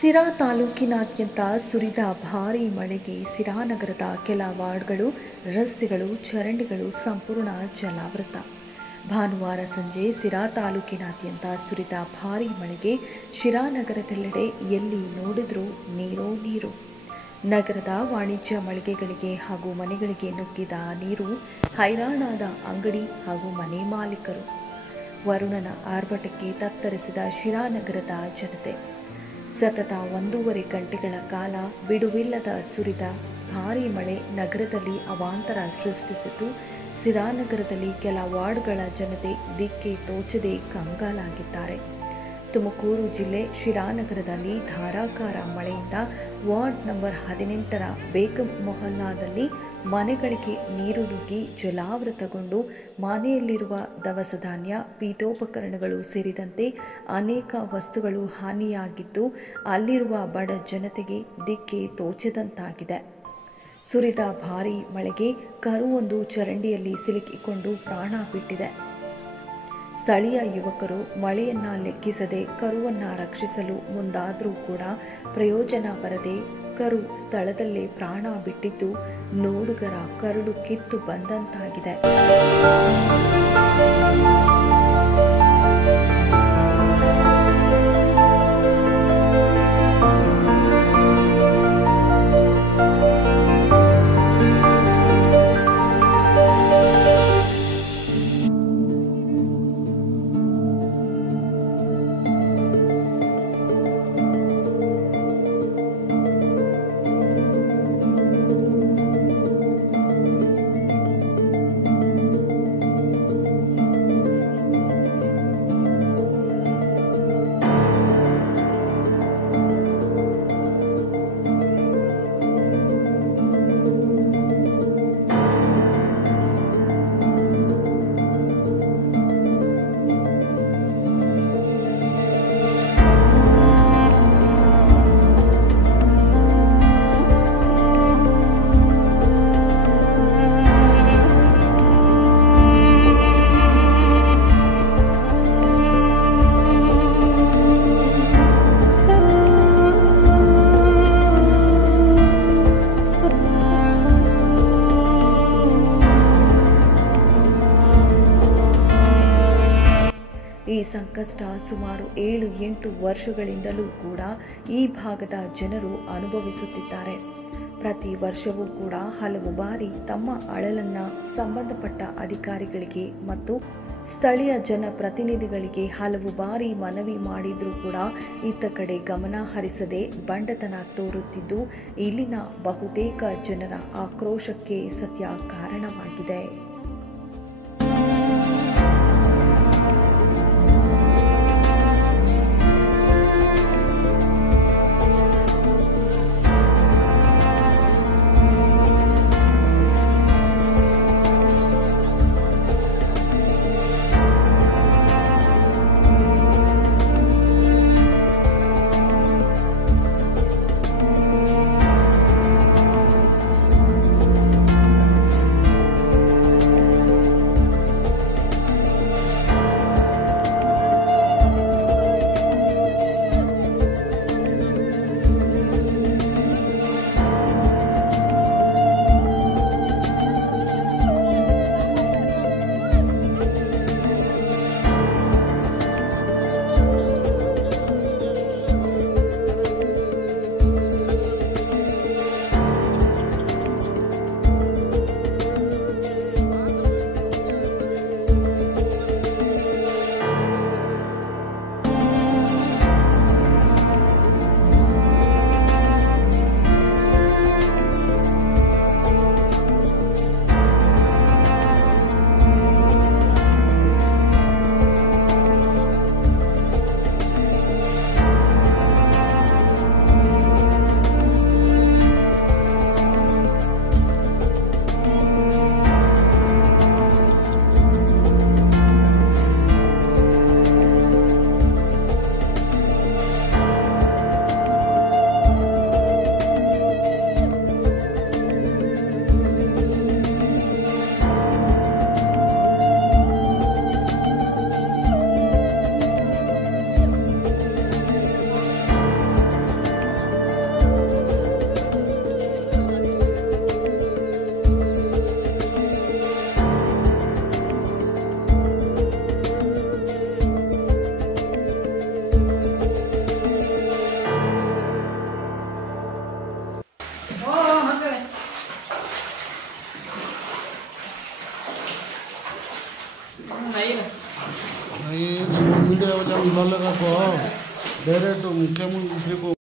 ಸಿರಾ ತಾಲೂಕಿನಾದ್ಯಂತ ಸುರಿದ ಭಾರೀ ಮಳೆಗೆ ಸಿರಾ ನಗರದ ಕೆಲ ವಾರ್ಡ್ಗಳು, ರಸ್ತೆಗಳು, ಚರಂಡಿಗಳು ಸಂಪೂರ್ಣ ಜಲಾವೃತ. ಭಾನುವಾರ ಸಂಜೆ ಸಿರಾ ತಾಲೂಕಿನಾದ್ಯಂತ ಸುರಿದ ಭಾರೀ ಮಳೆಗೆ ಶಿರಾ ನಗರದೆಲ್ಲೆಡೆ ಎಲ್ಲಿ ನೋಡಿದ್ರೂ ನೀರೋ ನೀರು. ನಗರದ ವಾಣಿಜ್ಯ ಮಳಿಗೆಗಳಿಗೆ ಹಾಗೂ ಮನೆಗಳಿಗೆ ನುಗ್ಗಿದ ನೀರು ಹೈರಾಣಾದ ಅಂಗಡಿ ಹಾಗೂ ಮನೆ ಮಾಲೀಕರು. ವರುಣನ ಆರ್ಭಟಕ್ಕೆ ತತ್ತರಿಸಿದ ಶಿರಾ ನಗರದ ಜನತೆ. ಸತತ 1.5 ಗಂಟೆಗಳ ಕಾಲ ಬಿಡುವಿಲ್ಲದ ಸುರಿದ ಭಾರೀ ಮಳೆ ನಗರದಲ್ಲಿ ಅವಾಂತರ ಸೃಷ್ಟಿಸಿದ್ದು, ಸಿರಾ ನಗರದಲ್ಲಿ ಕೆಲ ವಾರ್ಡ್ಗಳ ಜನತೆ ದಿಕ್ಕೆ ತೋಚದೆ ಕಂಗಾಲಾಗಿದ್ದಾರೆ. ತುಮಕೂರು ಜಿಲ್ಲೆ ಶಿರಾ ನಗರದಲ್ಲಿ ಧಾರಾಕಾರ ಮಳೆಯಿಂದ ವಾರ್ಡ್ ನಂಬರ್ 18ರ ಬೇಗಂ ಮೊಹಲ್ಲಾದಲ್ಲಿ ಮನೆಗಳಿಗೆ ನೀರು ನುಗ್ಗಿ ಜಲಾವೃತಗೊಂಡು ಮನೆಯಲ್ಲಿರುವ ದವಸ ಧಾನ್ಯ, ಪೀಠೋಪಕರಣಗಳು ಸೇರಿದಂತೆ ಅನೇಕ ವಸ್ತುಗಳು ಹಾನಿಯಾಗಿದ್ದು, ಅಲ್ಲಿರುವ ಬಡ ಜನತೆಗೆ ದಿಕ್ಕೆ ತೋಚದಂತಾಗಿದೆ. ಸುರಿದ ಭಾರೀ ಮಳೆಗೆ ಕರುವೊಂದು ಚರಂಡಿಯಲ್ಲಿ ಸಿಲುಕಿಕೊಂಡು ಪ್ರಾಣ ಬಿಟ್ಟಿದೆ. ಸ್ಥಳೀಯ ಯುವಕರು ಮಳೆಯನ್ನ ಲೆಕ್ಕಿಸದೆ ಕರುವನ್ನ ರಕ್ಷಿಸಲು ಮುಂದಾದರೂ ಕೂಡ ಪ್ರಯೋಜನ ಬರದೆ ಕರು ಸ್ಥಳದಲ್ಲೇ ಪ್ರಾಣ ಬಿಟ್ಟಿದ್ದು, ನೋಡುಗರ ಕರುಳು ಕಿತ್ತು ಬಂದಂತಾಗಿದೆ. ಈ ಸಂಕಷ್ಟ ಸುಮಾರು 7-8 ವರ್ಷಗಳಿಂದಲೂ ಕೂಡ ಈ ಭಾಗದ ಜನರು ಅನುಭವಿಸುತ್ತಿದ್ದಾರೆ. ಪ್ರತಿ ವರ್ಷವೂ ಕೂಡ ಹಲವು ಬಾರಿ ತಮ್ಮ ಅಳಲನ್ನ ಸಂಬಂಧಪಟ್ಟ ಅಧಿಕಾರಿಗಳಿಗೆ ಮತ್ತು ಸ್ಥಳೀಯ ಜನಪ್ರತಿನಿಧಿಗಳಿಗೆ ಹಲವು ಬಾರಿ ಮನವಿ ಮಾಡಿದ್ರೂ ಕೂಡ ಇತ್ತ ಕಡೆ ಗಮನ ಹರಿಸದೆ ಬಂಡತನ ತೋರುತ್ತಿದ್ದು, ಇಲ್ಲಿನ ಬಹುತೇಕ ಜನರ ಆಕ್ರೋಶಕ್ಕೆ ಸದ್ಯ ಕಾರಣವಾಗಿದೆ. नहीं मीडिया वजह डायरेक्ट मुख्यमंत्री को